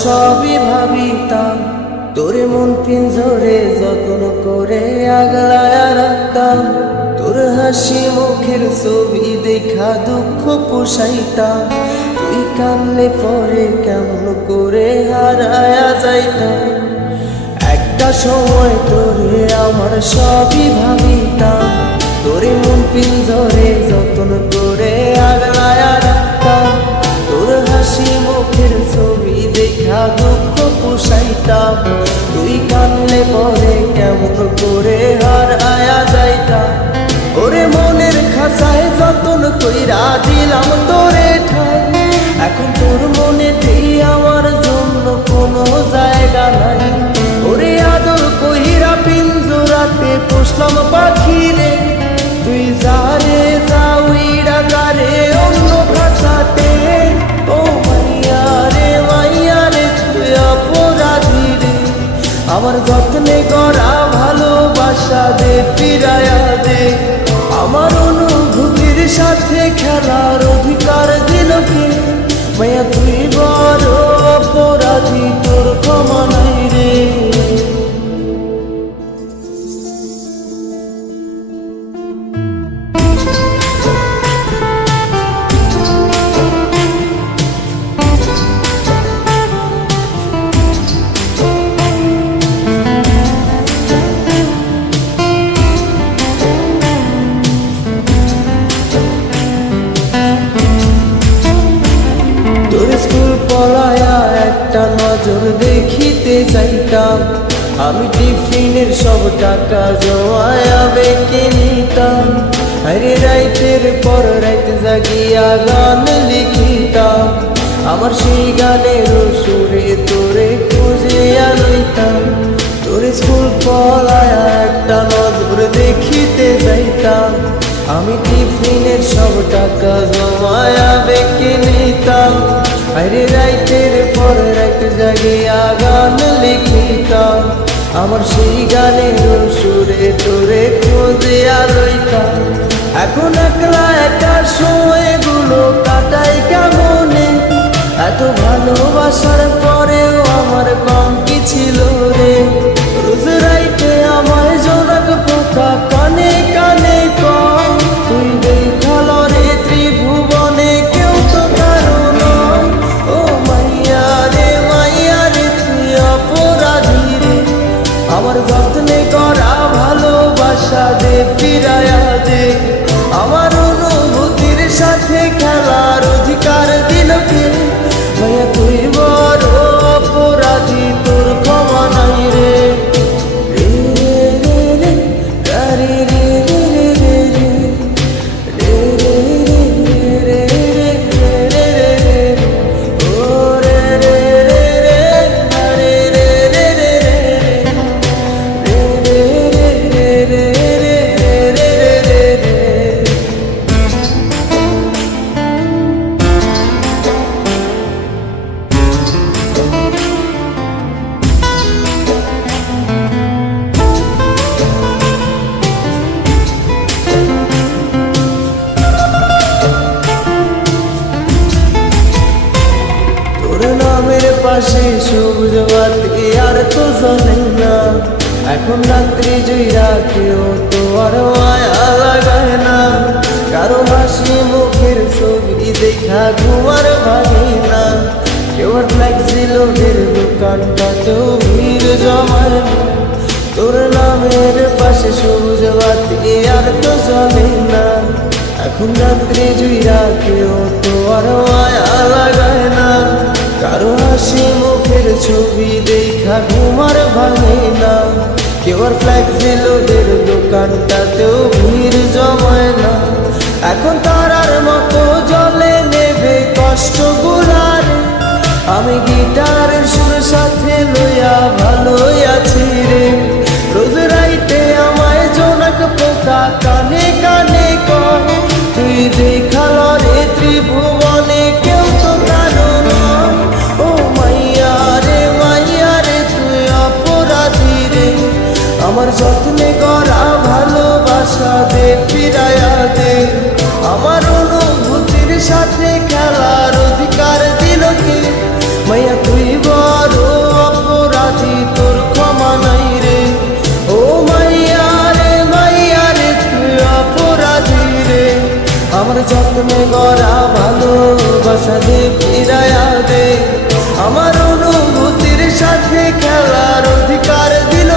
সবই ভাবিতাম, তোর মন পিঞ্জরে যত্ন করে আগলায়া রাখতাম। তোর হাসি মুখের ছবি দেখা দুঃখ পোষাইতাম। তুই কানলে পরে কেমন করে হারায়া যাইতাম। একটা সময় তোরে আমার সবই ভাবিতাম, তোরে মন পিঞ্জরে যত্ন করে আগলায়া রাখতাম। তোর হাসি মুখের ছবি দেখা দুঃখ পোষাইতাম। তুই কানলে পরে কেমন করে হারায়া যাইতাম। ওরে মনের খাঁচায় যতন কইরা দিলাম তোরে ঠাই, এখন তোর মনেতেই আমার জন্য কোনো জায়গা নাই। ওরে আদর কইরা পিঞ্জরাতে পুষলাম পাখি রে, তুই যারে যাউইরা যারে অন্য ভাষাতে। ও মাইয়া রে তুই অপরাধী রে, আমার যত্নে করা ভালোবাসা দে ফিরায়া দে। আমার অনুভূতির সাথে খেলার অধিকার দিল কে? মাইয়া তুই বড় অপরাধী, তোর ক্ষমা নাই রে। পলায়া একটা নজর দেখিতে যাইতাম, আমি টিফিনের সব টাকা জমায়া বেঁকে নিতাম। আরে রাইতের পর রাইত জাগিয়া গান লিখিতাম, আমার সেই গানের সুরে তোরে খুঁজিয়া লইতাম। তোর স্কুল পলায়া একটা নজর দেখিতে যাইতাম, আমি টিফিনের সব টাকা জমায়া বেঁকে নিতাম। আরে রাইতের পর রাইত জাগিয়া গান লিখিতাম, আমার সেই গানের সুরে তোরে খুঁজিয়া লইতাম। এখন একলা একা সময়গুলো কাটাই কেমনে, এত ভালোবাসার পরেও আমার কম কি ছিল রে। রোজ রাইতে আমায় জোনাক পোকা কানে কানে কম, তুই দেখাল রে ত্রিভুবনে কেউ তো কারো নয়। ও মাইয়া রে তুই অপরাধী রে, আমার যত্নে করা ভালোবাসা দে ফিরায়া দে। আমার অনুভূতির সাথে খেলার অধিকার দিল কে? মাইয়া তুই বড় অপরাধী, তোর ক্ষমা নাই রে। পাশে সবুজ বাতি আর তো জ্বলে না, এখন রাত্রি জুইরা কেউ তো আর মায়া লাগায় না। কারো হাসি মুখের ছবি দেখা ঘুমার ভাঙে না, কেউ আর ফ্লেক্সি লোডের দোকানটাতেও ভিড় জমায় না। তোর নামের পাশে সবুজ বাতি আর তো জ্বলে না, এখন রাত্রি জুইরা কেউ তো আর মায়া লাগায় না। কারো হাসি মুখের ছবি দেখা ঘুমার ভাঙে না, কেউ আর ফ্লেক্সি লোডের দোকানটাতেও ভিড় জমায় না। এখন তারার মতো জলে নেবে কষ্ট গুলার, আমি গিটারের সুর সাথে লইয়া ভালোই আছি রে। রোজ রাইতে আমায় জোনাক পোকা কানে কানে কয়, তুই দেখাল রে ত্রিভুবনে কেউ তো কারো নয়। ও মাইয়া রে তুই অপরাধী রে, আমার যত্নে করা ভালোবাসা দে ফিরায়া দে। আমার অনুভূতির সাথে খেলার অধিকার দিল কে? মাইয়া তুই বল আমার যত্নে গড়া ভালোবাসা দে ফিরায়া দে, আমার অনুভূতির সাথে খেলার অধিকার দিল